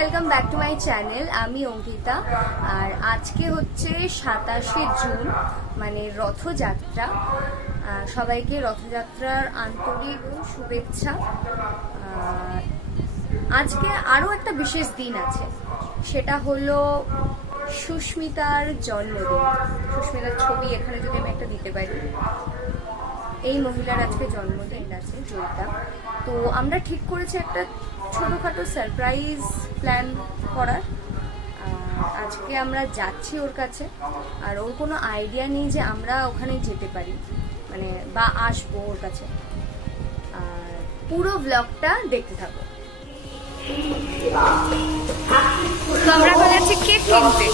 Welcome back to my channel. আমি অঙ্কিতা। আর আজকে হচ্ছে 27শে জুন, মানে রথযাত্রা। সবাইকে রথযাত্রার আন্তরিক শুভেচ্ছা। আজকে আরও একটা বিশেষ দিন আছে, সেটা হলো সুস্মিতার জন্মদিন। সুস্মিতার ছবি এখানে যদি আমি একটা দিতে পারি। এই মহিলার আজকে জন্মদিন আছে, জয়িতা। তো আমরা ঠিক করেছি একটা ছোটোখাটো সারপ্রাইজ প্ল্যান করার। আজকে আমরা যাচ্ছি ওর কাছে, আর ওর কোনো আইডিয়া নেই যে আমরা ওখানে যেতে পারি, মানে বা আসবো ওর কাছে। আর পুরো ব্লগটা দেখতে থাকো। তো আমরা এখন যাচ্ছি কেক কিনতে।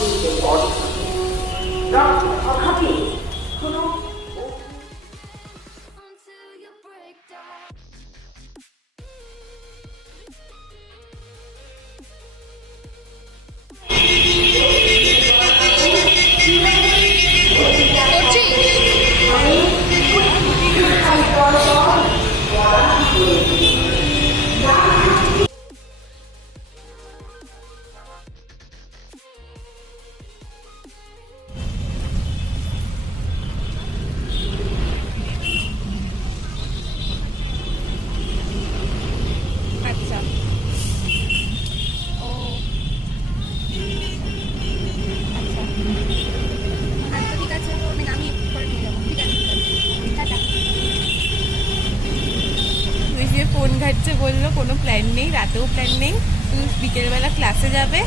ফোন ঘাটছে বললো, কোনো প্ল্যান নেই, রাতেও প্ল্যান নেই, বিকেলবেলা ক্লাসে যাবে।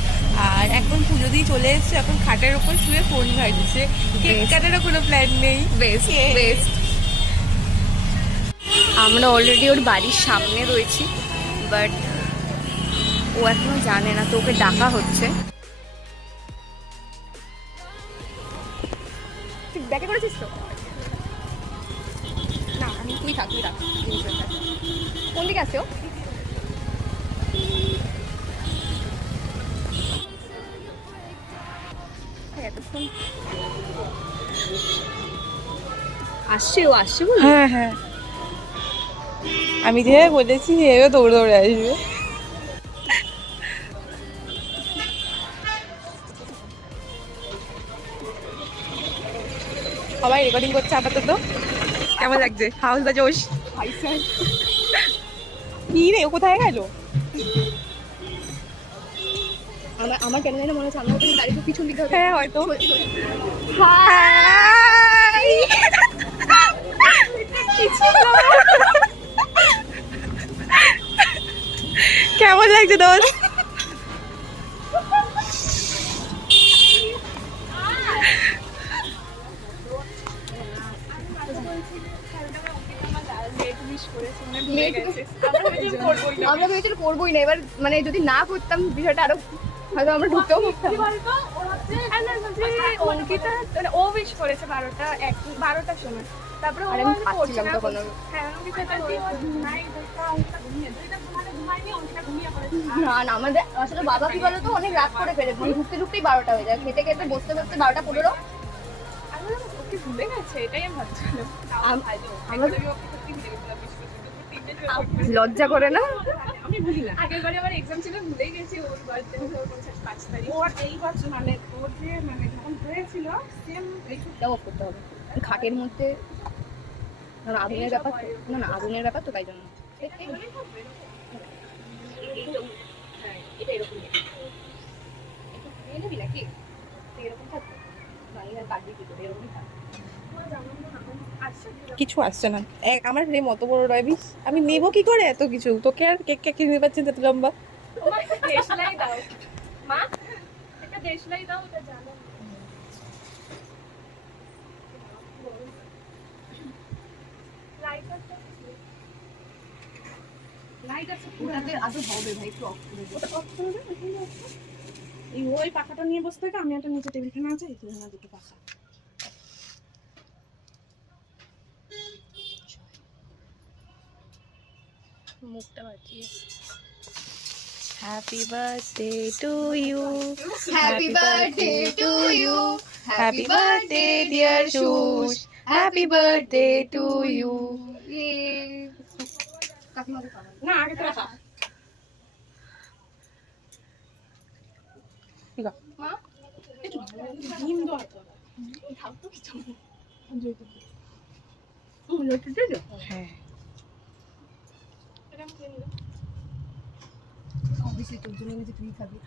আর এখন পুজো দিয়ে চলে এসছে, এখন খাটের ওপর শুয়ে ফোন ঘাটছে, কেক কাটারও কোনো প্ল্যান নেই। Best best. আমরা অলরেডি ওর বাড়ির সামনে রয়েছি, বাট ও এখনো জানে না, তো ওকে ডাকা হচ্ছে। ব্যাকে করেছিস তো? না, আমি তুই থাক। কোন দিকে আসছো? আসছে, ও আসছে বলে? হ্যাঁ হ্যাঁ, আমি যে বলেছি যে এবার দৌড়ে দৌড়ে আসবে। সবাই রেকর্ডিং করছে আপাতত। কেমন লাগছে? হাউস দা জোশ। কি রে, ও কোথায় গেল? আমার কেন জানি না মনে হচ্ছে আমরা ওখানে দাঁড়িয়ে পিছন দিকে। হ্যাঁ হয়তো। কেমন লাগছে দোস্ত? আমরা ভেবেছিল করবোই না, এবার মানে যদি না করতাম বিষয়টা আরো হয়তো আমরা ঢুকতেও পারতাম। অঙ্কিতা ও উইশ করেছে 12টার সময়, তারপরে আর আমি খাচ্ছিলাম তখন। না না, আমাদের আসলে বাবা কি বলতো, অনেক রাত করে ফেলে, ঢুকতে ঢুকতেই 12টা হয়ে যায়, খেতে খেতে বসতে বসতে 12টা 15। ওকে ভুলে গেছে, এটাই আমি ভাবছিলাম। লজ্জা করে না? আমি ভুলি না, আগের বারে আমার এক্সাম ছিল, ভুলেই গেছি ওর বার্থডে হলো 5 তারিখ। ওর এই বছর মানে ওর যে মানে যখন হয়েছিল সেম এইটাও অফ করতে হবে খাটের মধ্যে। না না, আগুনের ব্যাপার তো, না না আগুনের ব্যাপার তো, তাই জন্য। এটা এরকম নেবি নাকি? এরকম থাকবে, কাটবি কি করে? এরকমই থাকবে। কিছু আসছে না, আমার ফ্রেম অত বড় রয়বিস, আমি নেবো কি করে এত কিছু? তোকে আর কেক কেক কিনে পাচ্ছেন এত লম্বা? দেশলাই দাও মা, একটা দেশলাই দাও, ওটা জানো। লাইট আছে, ওটাতে আদৌ হবে ভাই? একটু অফ করে দে। অফ করে দে। এই ওই পাখাটা নিয়ে বসতে থাকে, আমি একটা নিচে টেবিল ফ্যান আছে, এখানে দুটো পাখা। মুখটা বাঁচিয়ে। Happy birthday to you, happy birthday to you, happy birthday dear শুশ, হ্যাপি বার্থডে টু ইউ। না, আগে তো রাখা। মা একটু ডিম দাও তো খাও তো কিছু হ্যাঁ অবশ্যই তোর জন্য এনেছি, তুই খাবি।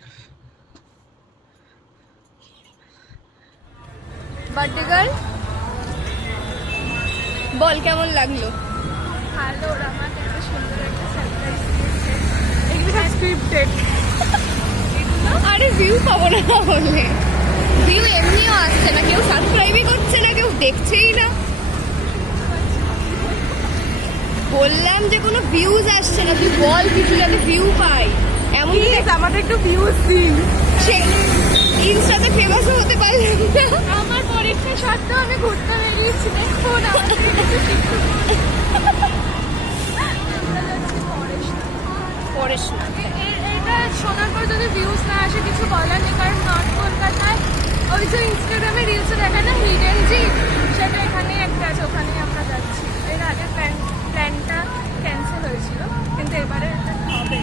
বার্থডে গার্ল বল কেমন লাগলো? ভালো, ওরা আমাকে এত সুন্দর একটা সারপ্রাইজ দিয়েছে। এগুলো স্ক্রিপ্টেড। আরে ভিউ পাবো না বললে, ভিউ এমনিও আসছে না, কেউ সাবস্ক্রাইবই করছে না, কেউ দেখছেই না। বললাম যে কোনো ভিউজ আসছে না, তুই বল কিছু যাতে ভিউ পাই। এমন আমাদের একটু ভিউজ দিন। সে ইনস্টাতে ফেমাসও হতে পারলাম না। আমার পরীক্ষা সত্ত্বেও আমি ঘুরতে বেরিয়েছি, দেখুন আমাদের কিছু শিখতে। আমরা যাচ্ছি পড়াশোনা এটা শোনার পর যদি ভিউজ না আসে কিছু বলার নেই, কারণ নর্থ কলকাতায় ওই যে ইনস্টাগ্রামে রিলসে দেখা না হিডেন জি, সেটা এখানেই একটা আছে, ওখানেই আমরা যাচ্ছি। এর আগে প্ল্যানটা ক্যান্সেল হয়েছিল, কিন্তু এবারে এটা হবে,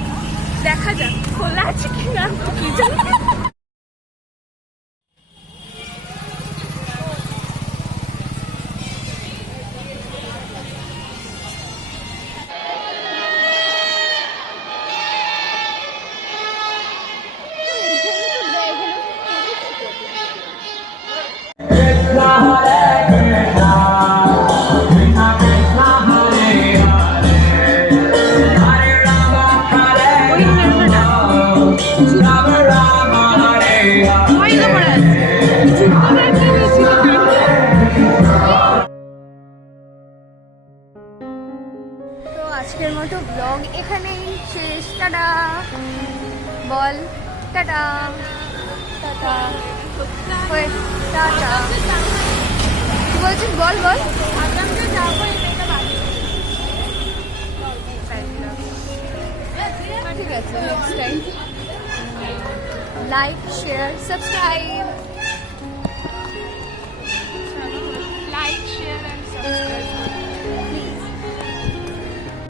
দেখা যাক খোলা আছে কি না কি জানি। তো আজকের মতো ব্লগ এখানেই শেষ। টাটা বল, টাটা টাটা হয়ে টাটা। কি বলছিস বল বল। ভাবলাম যে যাবো, এটা বাকি। ঠিক আছে, next time like share subscribe. Like, share and subscribe.